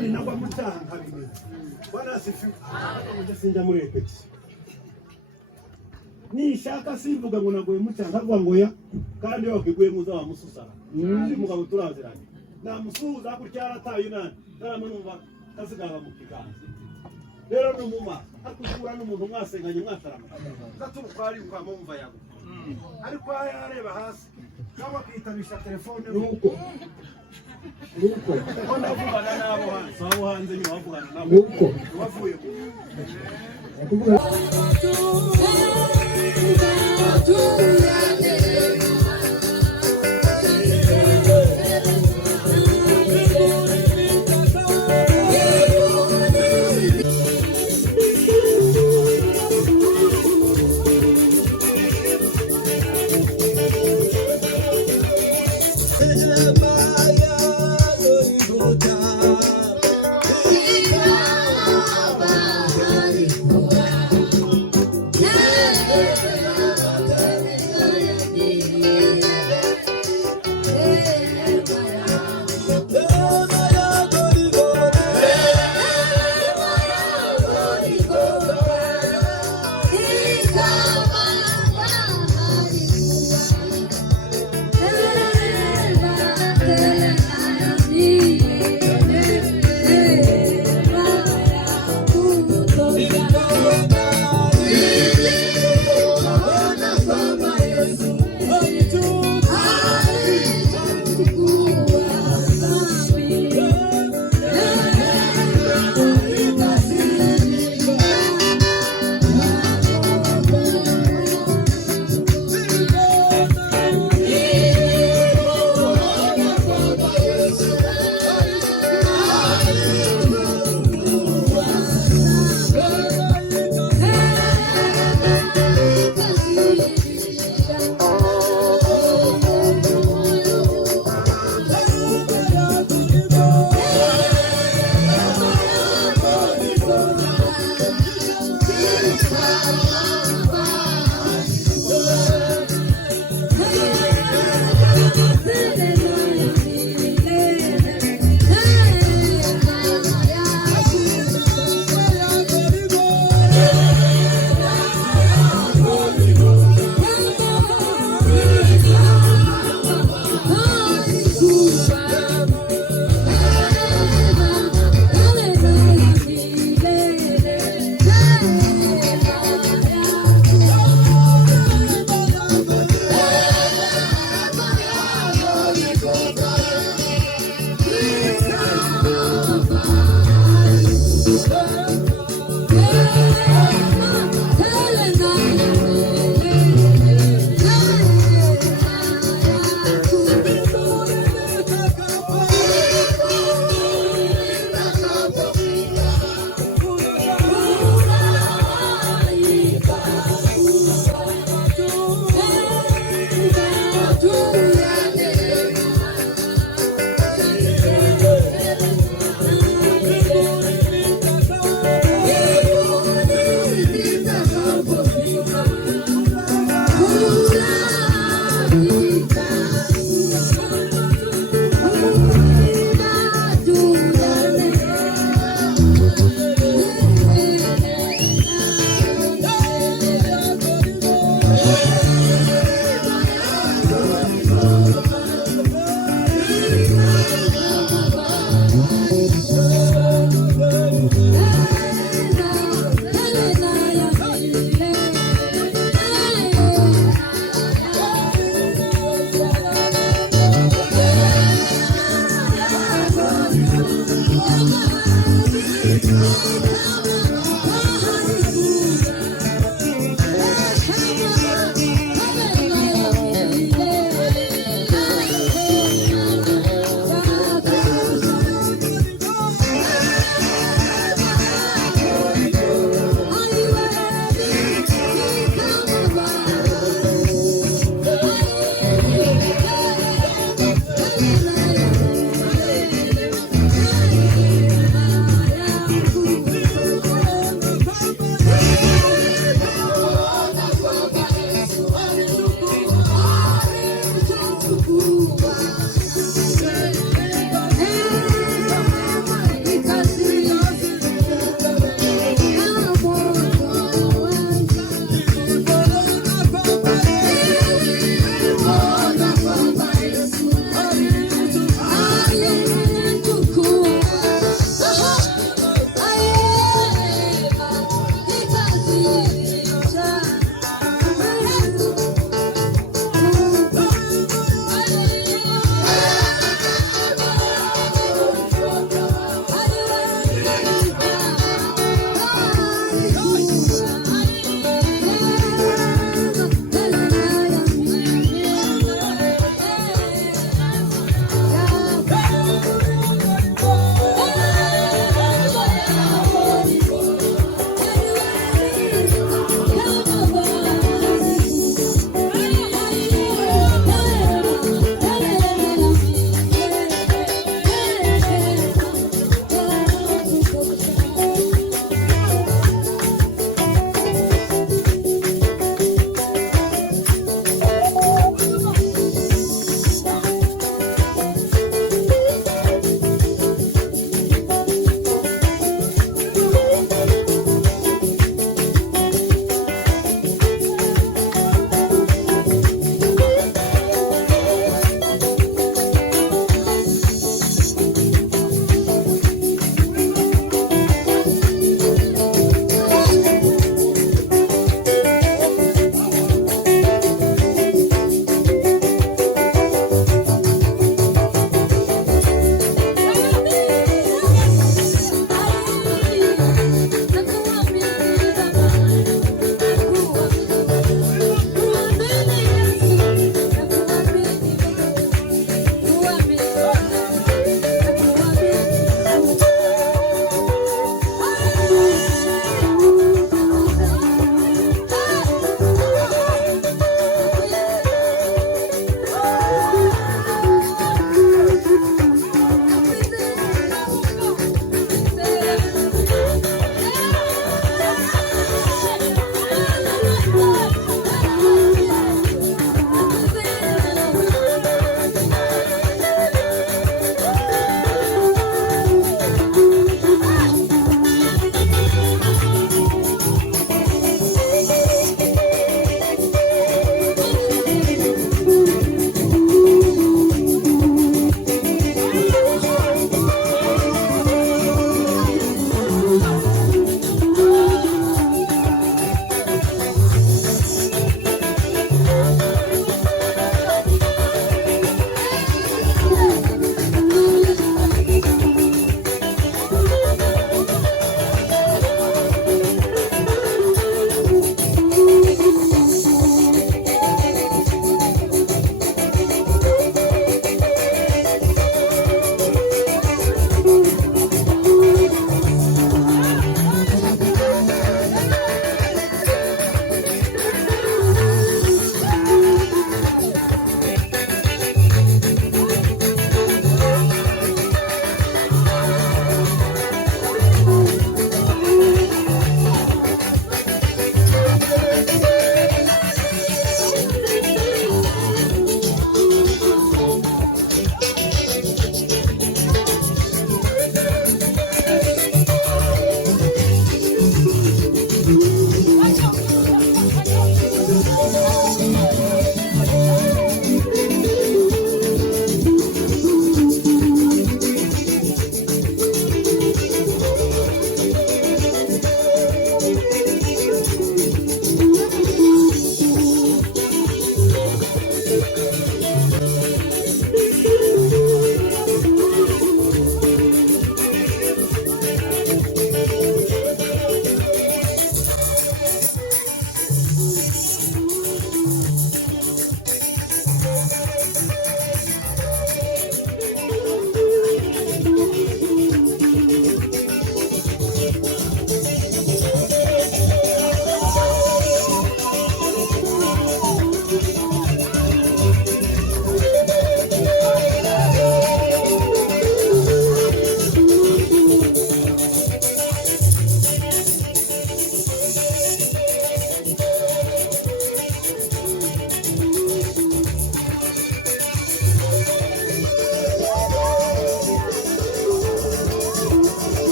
kandi nagwa mu cyaha nkabimenya. Bwana asifiwe. Sinjya muri repetition. Nishaka simvuga ngo nagoye mu cyaha nkavuga ngo ya kandi wakiguye muza wa mususara. Mugabo turaziranye. Namusuhuza kucyara tayo nani. Naramunumva kasigaba mu kiganza. Rero numuma akukura n'umuntu mwasenganye mwatarama. Gaturukari ukamumva yago. Ariko yareba hasi. Cyangwa kwitabisha telefone nuko. Ona vugana nabo hanze. Abo hanze ni bavugana nabo. Nuko. Wavuye.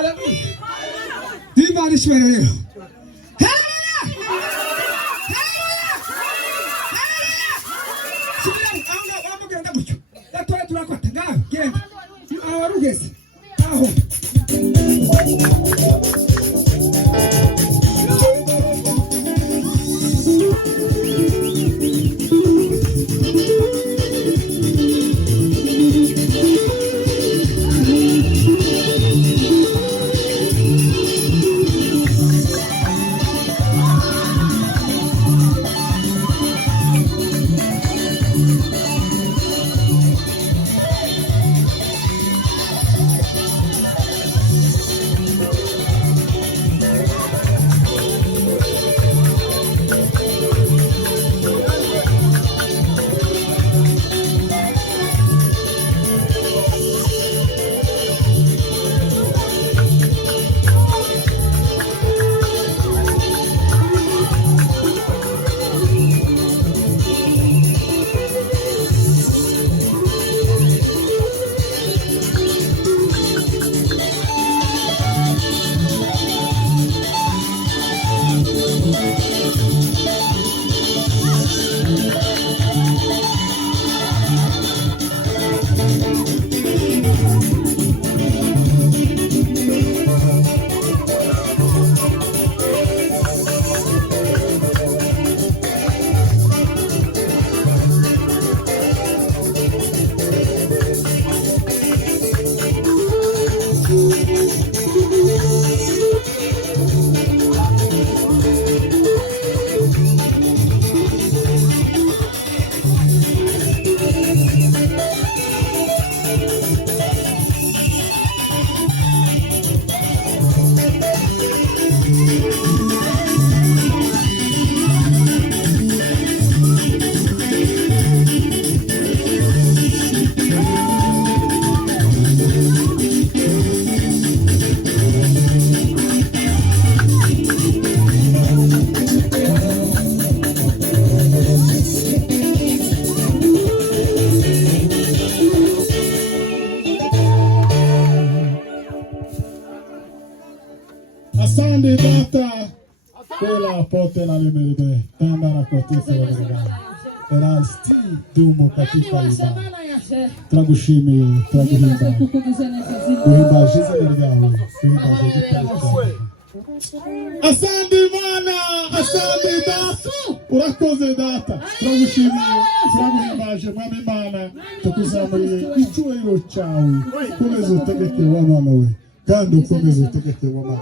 Haleluya. Imana ishimwe rero. Asante Data quella pote la lume tenda na kotesa wa Mungu. Erasti dumo katika ibada. Tunakushimia, tunakuhimba. Kuhimba Yesu ndio. Kuhimba Yesu. Asante Bwana, asante Data. Urakoze Data. Tunakushimia, tunakuhimba mwami Imana. Tukuzamuriye icyubahiro cyawe. Komeza utegeke w'Imana we. Kandi ukomeze utegeke w'Imana.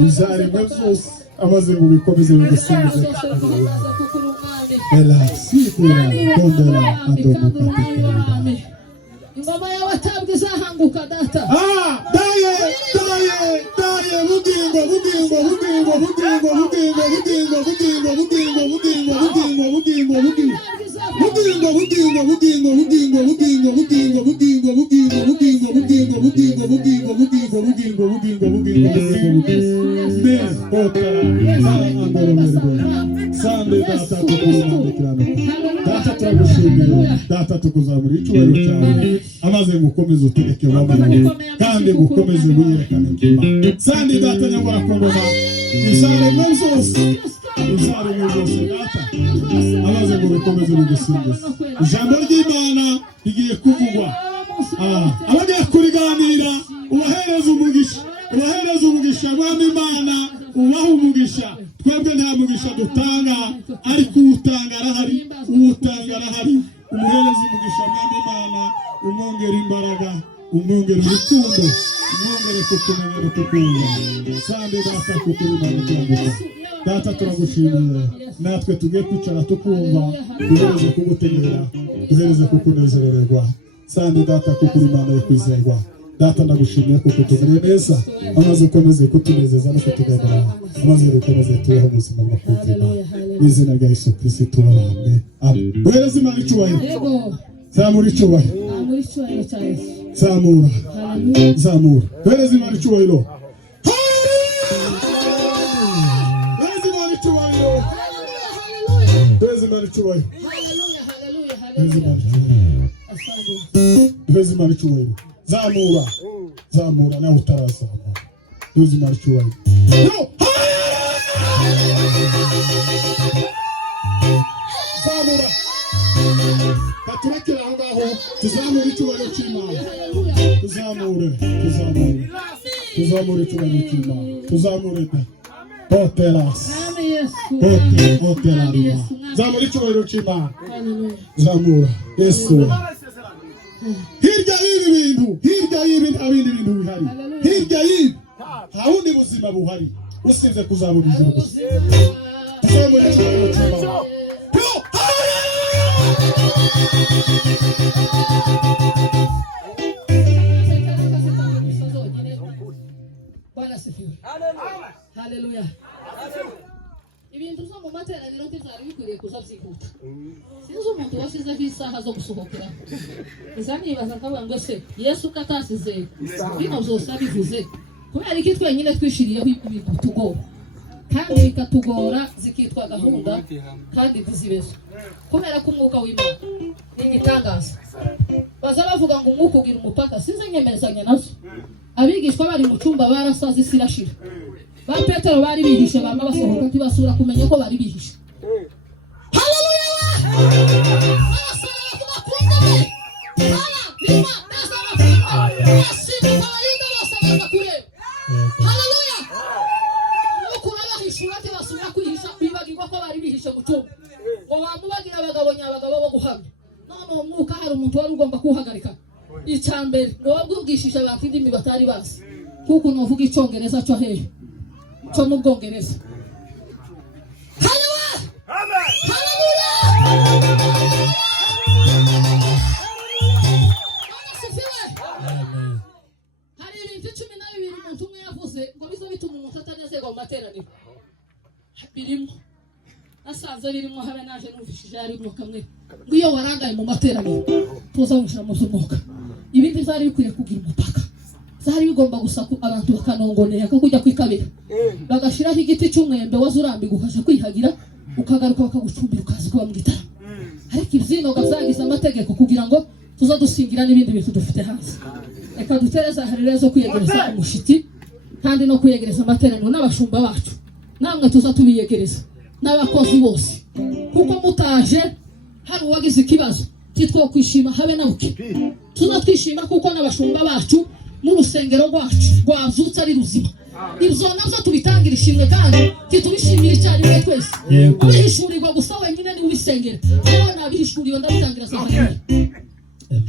Uzaremwe byose amaze ngo bikomeze bigasingiza. Ela sikura kondera adomo katika. Ngoma ya watabwe zahanguka Data. Daye Data tukuzamuri icyubahiro cyawe amaze gukomeza utegeke w'Imana kandi gukomeze wiyerekane kima sandi Data nyamara kongoma izaremwe zose Data amaze gukomeza ugusingiza ijambo ry'Imana rigiye kuvugwa abagiye kuriganira ubahereza umugisha mwami Imana ubaha umugisha twebwe nta mugisha dutanga ariko utanga arahari umuhereza umugisha mwami Imana umwongera imbaraga umwongera urukundo umwongere kukumenya no kukumva sande Data kukurimana cyangwa Data turagushimiye natwe tugiye kwicara tukumva duhereze kugutegera duhereze kukunezererwa sande Data kukurimana yo kwizerwa Data ndagushimiye kuko tugiriye neza amaze ukomeze kutunezeza no kutugarura amaze ukomeze tubeho ubuzima bwo kugira n'izina rya Yesu Kristo turabambe amen. Duhereze Imana icyubahiro zamura icyubahiro zamura duhereze Imana icyubahiro duhereze Imana icyubahiro zamura zamura nawe utarazamura ubuzima cyuwaye zamura katurekera aho ngaho tuzamure icyubahiro cy'Imana tuzamure icyubahiro cy'Imana tuzamure Potelas Potelas zamura icyubahiro cy'Imana zamura Yesu hirya y'ibi bintu nta bindi bintu bihari hirya y'ibi nta wundi buzima buhari usibye kuzabura ijuru gusa tuzamure icyubahiro cy'Imana Bwana sifiwe. Haleluya. Ibintu zo mu materaniro byari bikwiriye kuza byihuta. Sinzi umuntu wasizeho isaha zo gusohokera. Izanibaza akavuga ngo se Yesu katasize bino byose abivuze kubera iki twenyine twishiriyeho ibintu tugora kandi bikatugora zikitwa gahunda kandi ntizibeze kubera ko umwuka w'Imana ni igitangaza. Baza bavuga ngo umwuka ugira umupaka sinzi nyemezanya nazo. Abigishwa bari mu cyumba barasaze isirashira. Ba Petero bari bihishe bamba basohoka ntibasubira kumenya ko bari bihishe. Haleluya! Haleluya! Nuko barahishura ntibasubira kwihisha bibagirwa ko bari bihishe mu cyumba. Ngo bamubagira abagabo nyabagabo bo guhamya. None umwuka hari umuntu wari ugomba kuhagarika. Icyambere wabwugishije abantu indimi batari bazi kuko novuga icyongereza cyo hehe cyo mu Bwongereza. Haleluya! Amen! Haleluya! Hari ibintu 12 umuntu umwe yavuze ngo bizo bituma umuntu atanezerwa mu materaniro. Birimo nasanze birimo habe naje numvishije arimo kamwe ngo iyo warangaye mu materaniro tuzamushira mu zumuka ibindi zari bikwiriye kugira umupaka zari bigomba gusa abantu bakanongonera ko kujya kwikabira bagashiraho igiti cy'umwembe wazurambika ukaje kwihagira ukagaruka bakagucumbira ukaza kuba mu gitara ariko izino gazagiza amategeko kugira ngo tuzadusingira n'ibindi bintu dufite hasi reka dutereza harire zo kwiyegereza umushiti kandi no kwiyegereza amateraniro n'abashumba bacu namwe tuza tubiyegereza n'abakozi bose kuko mutaje hari uwagize ikibazo kitwo kwishima habe na buke tuza twishima kuko n'abashumba bacu mu rusengero rwacu rwazutse ari ruzima ibyo nabyo tubitangira ishimwe kandi titubishimira icyarimwe twese abihishurirwa gusa wenyine ni ubisengera niba nabihishuriwe ndabitangira sahariya.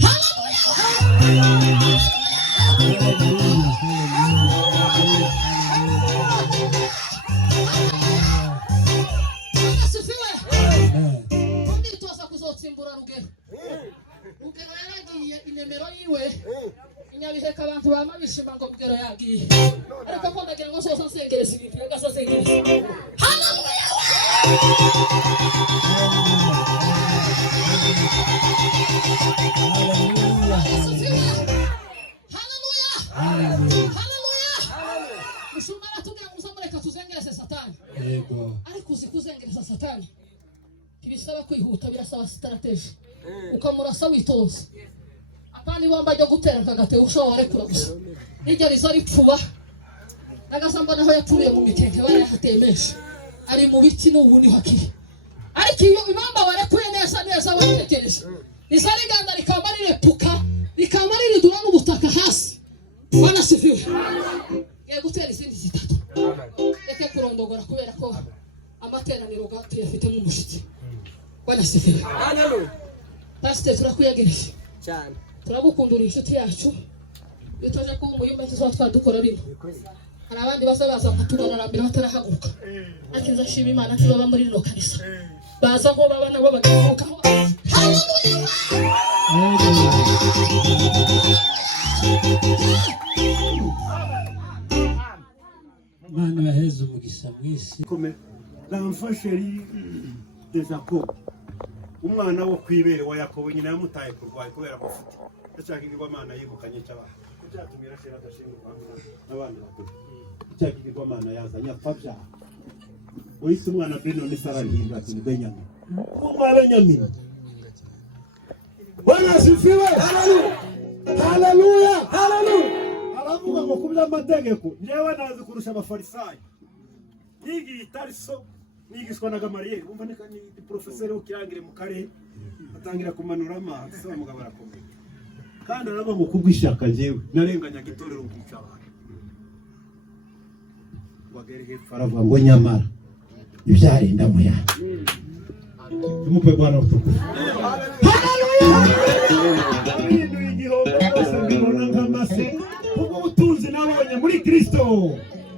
Haleluya! Rugero yaragiye inemero yiwe inyabiheka abantu bama bishima ngo Rugero yagiye ariko ko ndagira ngo sosa nsengereza ibintu yagasa sengereza. Haleluya! Haleluya! Haleluya! Mushumba atubwira ngo muzamureka tuzengereze Satani. Yego. Ariko uzikuzengereza Satani ibisaba kwihuta birasaba strategy ukamurasa witonze apani bomba ryo gutera kagate ushobora kura gusa nijya risari pfuba nagasamba naho yapfuye mu miteke barahatemesha ari mu biti n'ubundi hakiri ariko iyo ibamba barekuye neza watekereje risari ganda rikamarire puka rikamarire dura n'ubutaka hasi bana sifiwe ye gutera izindi zitatu reke kurondogora kubera ko amateraniro gato yafite mu mushitsi. Bwana sifiwe. Haleluya. Pastor turakuyagereje cyane. Turagukundura inshuti yacu. Bitoje ko umuyumba tuzatwa dukora bino. Hari abandi bazabaza kutubona rambira batarahaguruka. Akiza shima Imana kibaba muri rino kanisa. Baza ngo baba nabo bagaruka. Haleluya. Mana baheze umugisha mwisi. L'enfant chéri de Jacob. Umwana wo kwibere wa Yakobo nyina yamutaye kurwaye kubera amafuti. Cyakigirwa Mana yibukanye cy'abantu. Cyatumira shira adashingwa n'abandi bakuru. Cyakigirwa Mana yazanye apfabya. Oyise umwana Beno ni Sarahinda ati Benyamini. Umwana Benyamini. Bwana asifiwe. Haleluya. Haleluya. Haleluya. ngo kubya amategeko njyewe nazi kurusha abafarisayo nigiye itariso nigishwa na Gamariyeri umva ni professeur ukirangire mu karere atangira kumanura amazi so mugabo arakomeye kandi araba ngo kubwishaka njyewe narenganyaga itorero kwica abantu wagere hepfo aravuga ngo nyamara ibyarinda mu yana tumupe Bwana utukufu haleluya igihombo cyose mbibona nk'amase ubwo utunzi nabonye muri Kristo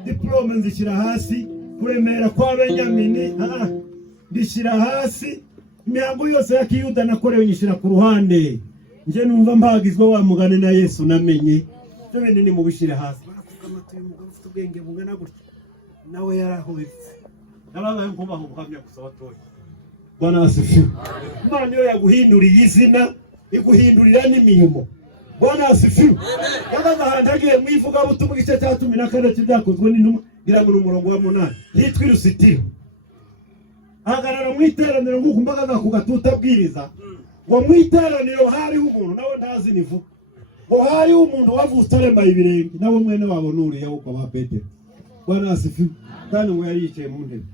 diplome nzishyira hasi kuremera kwa Benyamini ndishyira hasi imihango yose ya Kiyuda nakorewe nyishyira ku ruhande nje numva mbagizwe wa mugane na Yesu namenye byo binini mu bishire hasi barakuka amatuye umugabo ufite ubwenge bungana gutya nawe yarahubitse nababaye nkubaho ubuhamya gusa watoye Bwana asifiwe Imana yo yaguhinduriye izina iguhindurira n'imirimo Bwana asifiwe yagahandagiye mwivuga butumwa igice cya 14 cy'ibyakozwe n'intumwa ngira ngo n'umurongo wa 8 yitwa Irusitiro ahagarara mu iteraniro nk'uko mbaga ku gatutabwiriza ngo mu iteraniro hariho umuntu nawe ntazi nivuga ngo hariho umuntu wavutse arema ibirenge nawe mwene wabo nuriye uko ba Petero Bwana asifiwe kandi ngo yari yicaye mu ntebe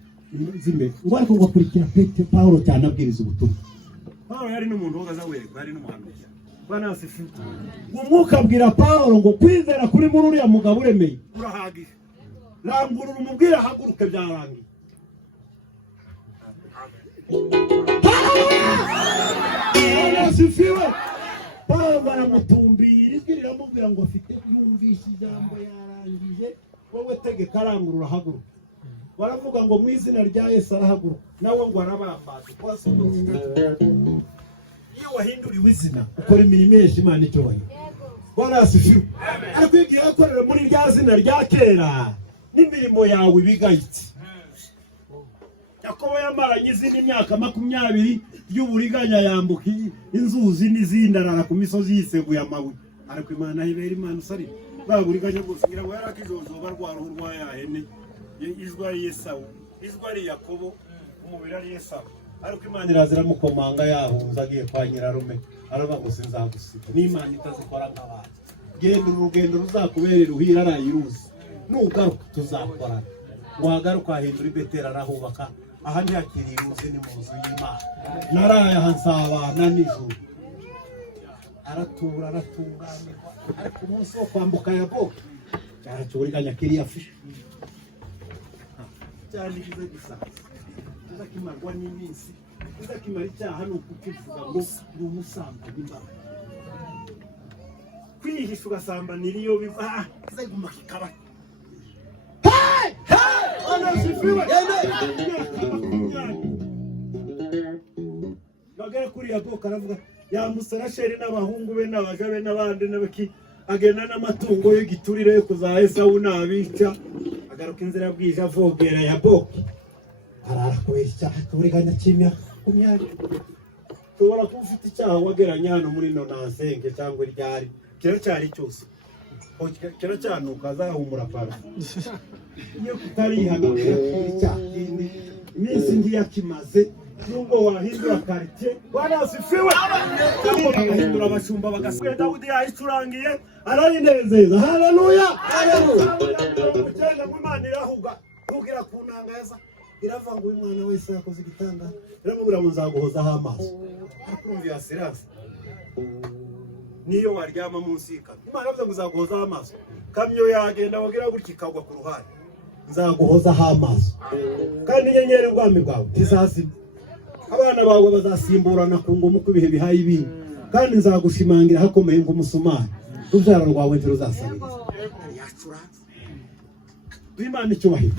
zimbe ngo ariko ngo kurikira Petero Paulo cyane abwiriza ubutumwa Paulo yari n'umuntu wogaza wereka yari n'umuhanuzi Bwana asifiwe ngo umwuka abwira Paulo ngo kwizera kuri muri uriya mugabo uremeye urahagije rangurura umubwira haguruke byarangiye asifiwe Paulo baramutumbira ijwi riramubwira ngo afite yumvisha ijambo yarangije wowe tegeka arangurura haguruka baravuga ngo mu izina rya Yesu arahaguruka nawe ngo arabambaza iyo wahinduriwe izina ukora imirimo yesha Imana icyubahiro Bwana asifiwe ariko igihe akorera muri rya zina rya kera n'imirimo yawe bigayitse Yakobo yamaranye izindi myaka 20 y'uburiganya yambuka inzuzi n'izindi arara ku misozi yiseguye amabuye ariko Imana ibera Imana usari baburiganya bose ngira ngo yarakijojoba rwaruhu rwa yahene izwa Yesawu izwa ari Yakobo umubiri ari Yesawu ariko Imana irazira mukomanga yahunza agiye kwa Nyirarume araba ngo sinzagusiga n'Imana itazikora nk'abandi genda urugendo ruzakuberera uhira arayiruzi nugaruka tuzakorana wagaruka ahindura ibetera arahubaka aha ntiyakiriye uruzi ni mu nzu y'Imana naraya hansabana n'ijuru aratura aratunganirwa ariko umunsi wo kwambuka Yaboki cyaracyuriganya kiriya fishi cyane gize gisaza kizakimarwa n'iminsi kizakimara icyaha n'ukukivuga ngo ni umusambo w'Imana kwihisha ugasambanira iyo biva kizaguma kikaba bagera kuri Yaboki aravuga yambutse Rasheli n'abahungu be n'abaja be n'abandi n'abaki agenda n'amatungo y'igiturire yo kuza Esawu n'abica agaruka inzira bwije avogera Yaboki arara kubera icyaha cy'uburiganya cy'imyaka 10 tubora ko ufite icyaha wageranya hano muri nonasenge cyangwa iryari kiracyari cyose kiracyanuka azahumura para iyo kutarihana icyaha iminsi ngiye akimaze nubwo wahindura quartier Bwana asifiwe bahindura abashumba bagasubira Dawudi yahicurangiye arayinezeza haleluya cyangwa Imana irahuga kugira kunangaza iravanga uyu mwana wese yakoze igitanga iramubura ngo nzaguhozaho amaso akurumviye asirase niyo waryama munsi y'ikamo Imana avuze ngo nzaguhozaho amaso kamyo yagenda wagira gutya ikagwa ku ruhande nzaguhozaho amaso kandi inyenyeri ubwami bwawe ntizazima abana bawe bazasimburana ku ngoma uko ibihe bihaye ibindi kandi nzagushimangira hakomeye nk'umusumari ubyara rwawe ntiruzasabiriza yacuranze Imana icyubahiro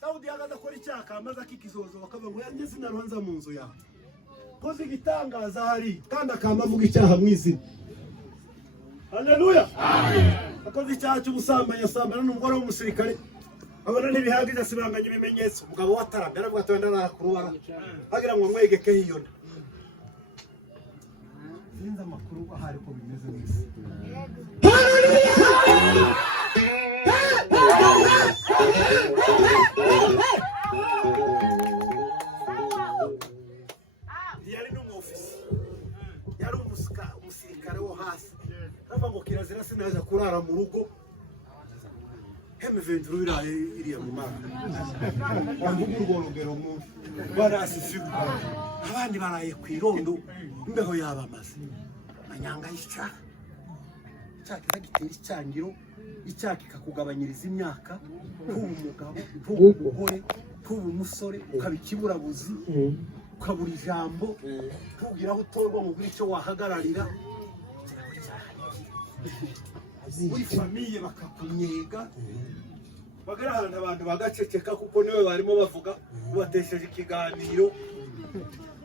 Dawudi yagaza kora icyaha maze akikizozo bakavuga ngo yanjye sinaruhanza mu nzu yawe koze igitangaza hari kandi akamba avuga icyaha mu izina haleluya amen akoze icyaha cy'ubusambanyi asambana n'umugore w'umusirikare abona n'ibihagije asibanganya ibimenyetso umugabo wataramye aravuga ati wenda narakurubara bagira ngo mwegeke hiyona sinzi amakuru ahari ko bimeze neza haleluya yari n'umufisi yari umusirikare wo hasi hava ngo kirazira sinaza kurara mu rugo hemevenduru iraye iriya mu maka bamvuga urwo rugero mu barasisiwe abandi baraye ku irondo imbeho yabamaze anyanga y'icyaha icyaha gitera icyangiro icyaha kikakugabanyiriza imyaka kuba umugabo kuba umugore kuba umusore ukaba ikiburabuzi ukabura ijambo ntugire aho utorwa ngo ugire icyo wahagararira muri famiye bakakunyega bagera ahantu abantu bagaceceka kuko niwe barimo bavuga ubatesheje ikiganiro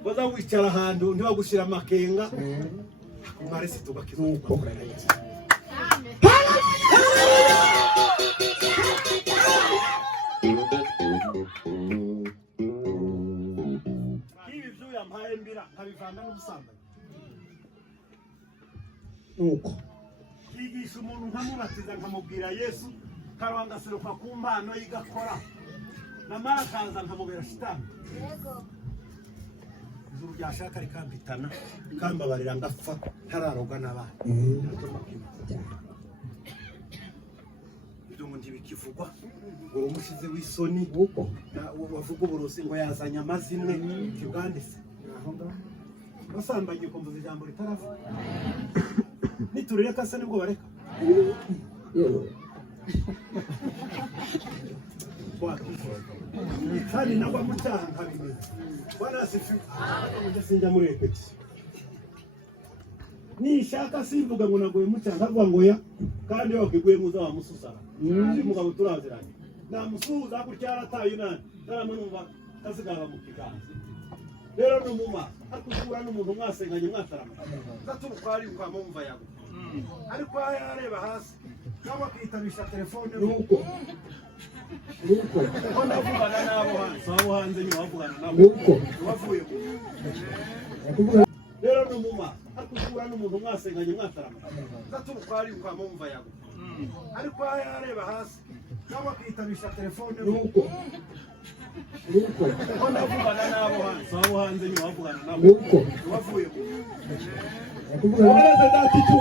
baza wicara ahantu ntibagushyira amakenga mwarese tugakizuka ibi byuya mpaye mbira nkabivanga n'ubusambanyi nuko yigisha umuntu nkamubatiza nkamubwira Yesu karangaseruka ku mpano y'igakora namara kaza nkamubera shitani ijuru ryashaka rikampitana kambabarira ngapfa ntararoga n'abandi ibyo ngo ntibikivugwa ngo umushize w'isoni wavuga uburozi ngo yazanye amazimwe kibwanditse basambanye kumvuza ijambo ritaravuga nitureka se nibwo bareka kandi nagwa mu cyaha nkabimenya sinjya muri repetition nishaka simvuga ngo naguye mu cyaha nkavuga ngo ya kandi iyo wakiguye muza wamususara mugabo turaziranye namusuhuza gutya yarataye nani ntaramwumva kasigara mu kiganza rero n'umuma akukura n'umuntu mwasenganye mwatarama gaturukwari ukamumva yawe ariko yareba hasi cyangwa akitabisha telefone nuko ko ndavugana n'abo hanze abo hanze nyuma bavugana nabo nuko wavuye rero n'umuma akukura n'umuntu mwasenganye mwatarama gaturukwari ukamumva yawe ariko yareba hasi cyangwa akitabisha telefone nuko ko ndavugana n'abo hanze abo hanze nyuma bavugana nabo nuko wavuye Olha dati tu.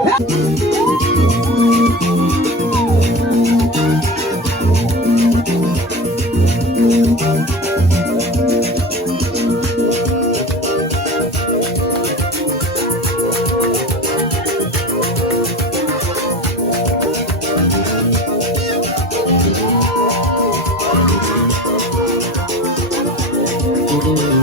Thank you.